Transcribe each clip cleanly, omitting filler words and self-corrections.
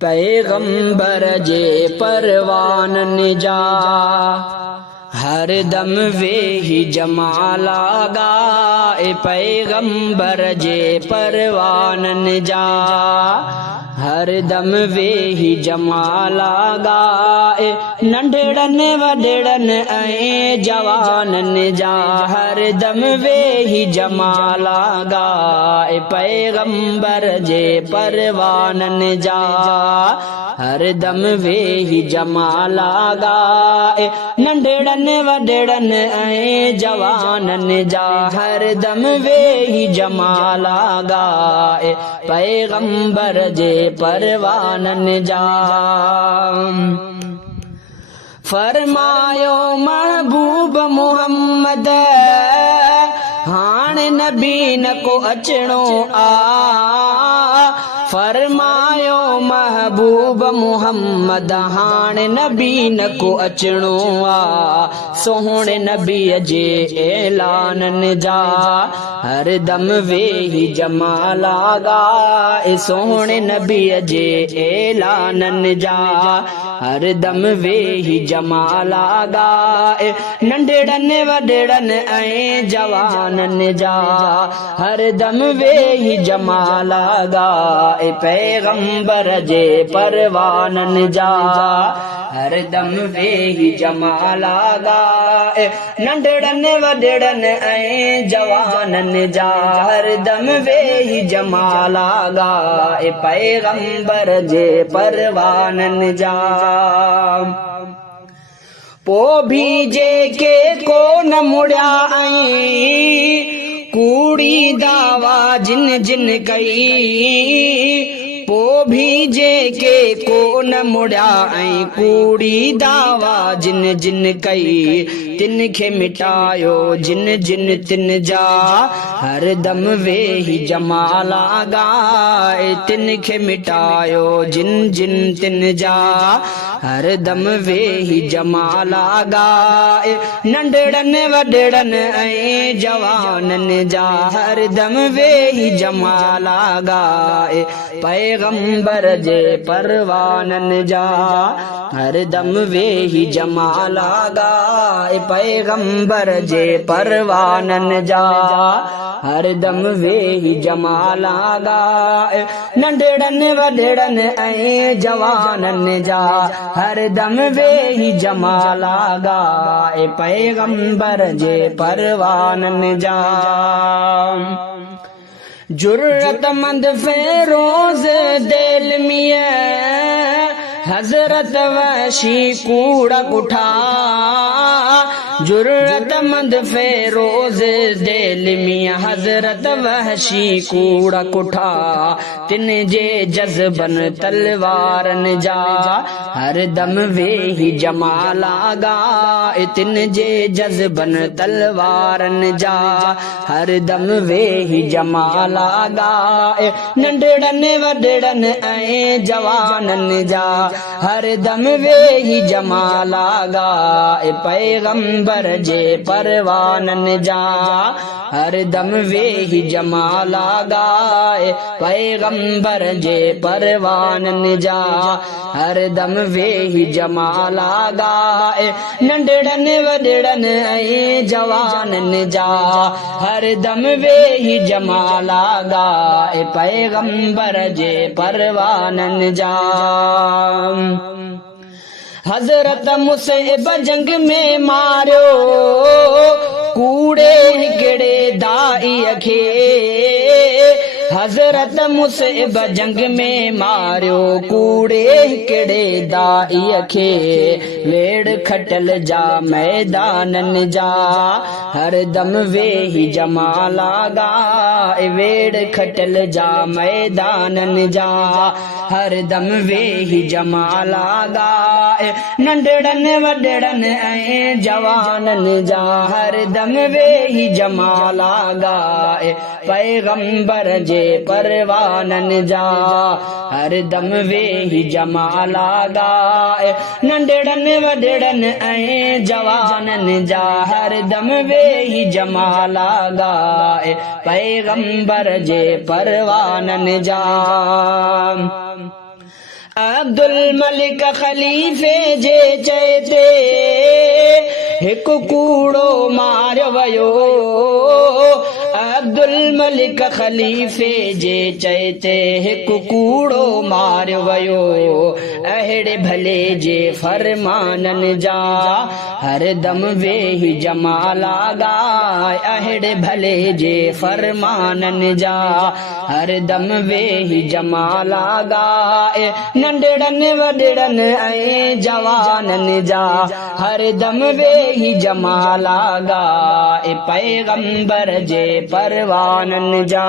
पैगंबर जे परवानन जा हर दम वे ही जमालागा। पैगंबर जे परवानन जा हर दम वे ही जमालागा। नंढड़न वॾड़न ऐं जवानन जा हर दम वे ही जमालागा। पैगंबर जे परवानन जा हर दम वे ही जमालागा। नंढड़न वॾड़न ऐं जवानन जा हर दम वे ही जमालागा। पैगंबर जे परवानन जा फरमायो महबूब मोहम्मद हाणे नबी न को अचणो आ। फरमायो महबूब मोहम्मद हाणे नबी न को अचणो आ। सोहणे नबीअ जे ऐलानन जा हर दम वे ही जमालागा। सोहणे नबीअ जे ऐलानन जा हर दम वे ही जमालागा। नंढड़न वॾड़न ऐं जवानन जा हर दम वे ही जमालागा। पैगंबर जे परवानन जा हर दम वे ही जमालागा। नंढड़न वॾड़न ऐं जवानन जा हर दम वे ही जमालागा। पैगंबर जे परवानन जा पो भी जेके को न मुड़िया कूड़ी दावा जिन जिन कई। पो भी जेके को न मुड़िया कूड़ी दावा जिन जिन कई। तिन खे मिटायो जिन जिन तिन जा हर दम वे ही जमालागा। तिन खे मिटायो जिन जिन तिन जा हर दम वे ही जमालागा। नंढड़न वॾड़न ऐं जवानन जा हर दम वे ही जमालागा। पैगंबर जे परवानन जा हर दम वे ही जमालागा। पैगंबर जे परवानन जा हर दम वे ही जमालागा। नंढड़न वॾड़न ऐं जवानन जा हर दम वे ही जमालागा। पैगंबर जे परवानन जा जुर्रतमंद फेरोज देलमिया हजरत वशी कूड़ा कुठा। जुर्रतमंद फेरोज देलमिया हजरत वशी कूड़ा कुठा। तिन जे जज्बन तलवारन जा हर दम वे ही जमालागा। तिन जे जज्बन तलवारन जा हर दम वे ही जमालागा। नंढड़न वॾड़न ऐं जवानन जा हर दम वे ही जमालागा। पैगंबर जे परवानन जा हर दम वे ही जमालागा। पैगंबर जे परवानन जा हर दम वे ही जमालागा। नंढड़न वॾड़न ऐं जवानन जा हर दम वे ही जमालागा। पैगंबर जे परवानन जा हजरत मुसैब जंग में मारियो कूड़े हिकिड़े दाईअ खे। हजरत मुसैब जंग में मारियो कूड़े हिकिड़े दाईअ खे। वेड़ खटल जा मैदानन जा हर दम वे ही जमालागा। वेड़ खटल जा मैदानन जा हर दम वे ही जमालागा। नंढड़न वॾड़न ऐं जवानन जा हर दम वे ही जमालागा। पैगंबर जे परवानन जा हर दम वे ही जमालागा। नंढड़न वॾड़न ऐं जवानन जा हर दम वे ही जमालागा। पैगंबर जे परवानन जा अब्दुल मलिक खलीफे जे चएते हिक कूड़ो मारियो वयो। अब्दुल मलिक खलीफे जे चएते हिक कूड़ो मारियो वयो। अहिड़े भले जे फरमानन जा हरदम वेही जमाला गाए। अहिड़े भले जे फरमानन जा हरदम वेही जमाला गाए। नंढड़नि वॾड़नि ऐं जवाननि जा हरदम वेही जमाला गाए। पैगंबर जे परवाननि जा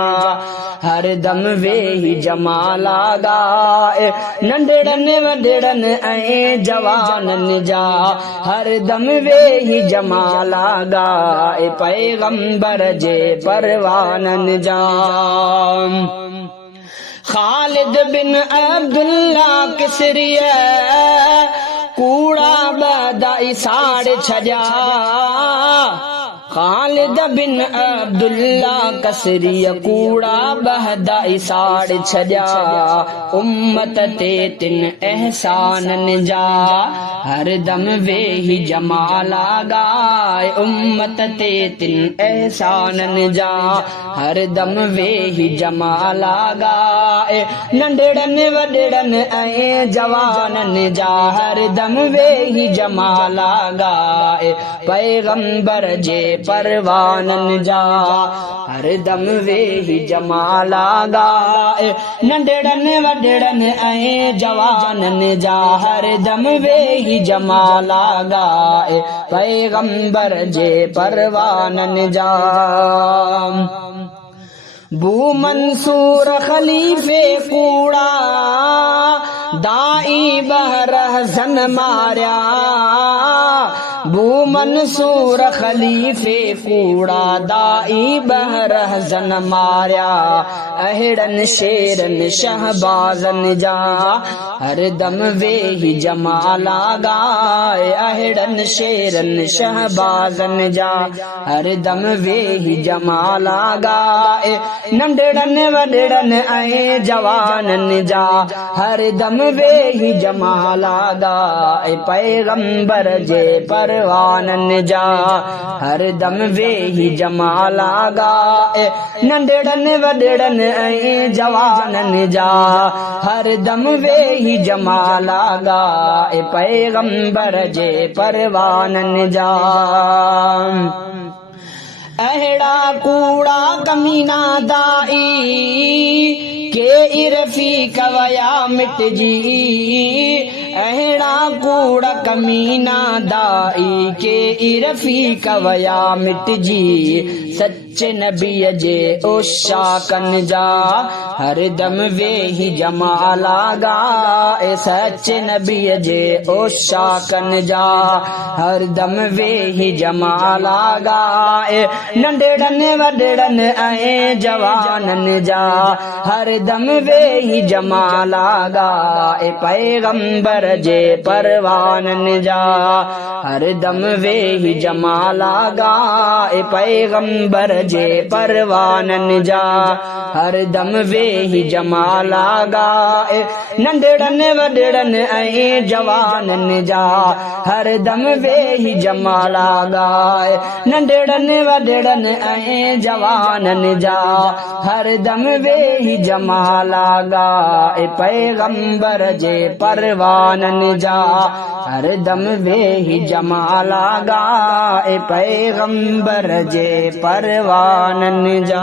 हरदम वेही जमाला गाए। नंढड़नि वॾड़नि ऐं जवाननि जा हरदम वेही जमाला गाए। पैगंबर जे परवाननि जा। खालिद बिन अब्दुल्ला किसरिया कूड़ा बदाई साड़ छजा। खालिद बिन अब्दुल्ला कसरिया कूड़ा बहदाई साड़ छजा। उम्मत ते तिन एहसानन जा हरदम वेही जमाला गाए। उम्मत ते तिन एहसानन जा हरदम वेही जमाला गाए। नंढड़नि वॾड़नि ऐं जवाननि जा हरदम वेही जमाला गाए। पैगंबर जे परवाननि जा हरदम वेही जमाला गाए। नंढड़नि वॾड़नि ऐं जवाननि जा हरदम वेही जमाला गाए। पैगंबर जे परवाननि जा। बू मंसूर खलीफे कूड़ा दाई बहरहज़न मारिया। बू मंसूर खलीफे कूड़ा दाई बहरहज़न मारिया। अहिड़नि शेरनि शहबाज़नि जा हरदम वेही जमाला गाए। अहिड़नि शेरनि शहबाज़नि जा हरदम वेही जमाला गाए। नंढड़नि वॾड़नि ऐं जवाननि जा हरदम वेही जमाला गाए। पैगंबर जे परवाननि जा हरदम वेही जमाला गाए। नंढड़नि वॾड़नि ऐं जवाननि जा हरदम वेही जमाला गाए। पैगंबर जे परवाननि जा। अहिड़ा कूड़ा कमीना दाई के इरफी कवया मिटजी। अहिड़ा कूड़ा कमीना दाई के इरफी कवया मिटजी। सच्चे नबीअ जे उशाकनि जा हरदम वेही जमाला गाए। सच्चे नबीअ जे उशाकनि जा हरदम वेही जमाला गाए। नंढड़नि वॾड़नि ऐं जवाननि जा हरदम वेही जमाला गाए। पैगंबर जे परवाननि जा हरदम वेही जमाला गाए। पैगंबर जे परवाननि जा हरदम वेही जमाला गाए। नंढड़नि वॾड़नि ऐं जवाननि जा हरदम वेही जमाला गाए। नंढड़नि वॾड़नि ऐं जवाननि जा हरदम वेही जमाला गाए। पैगंबर जे परवाननि जा हरदम वेही जमाला गाए। पैगंबर जे परवाननि जा।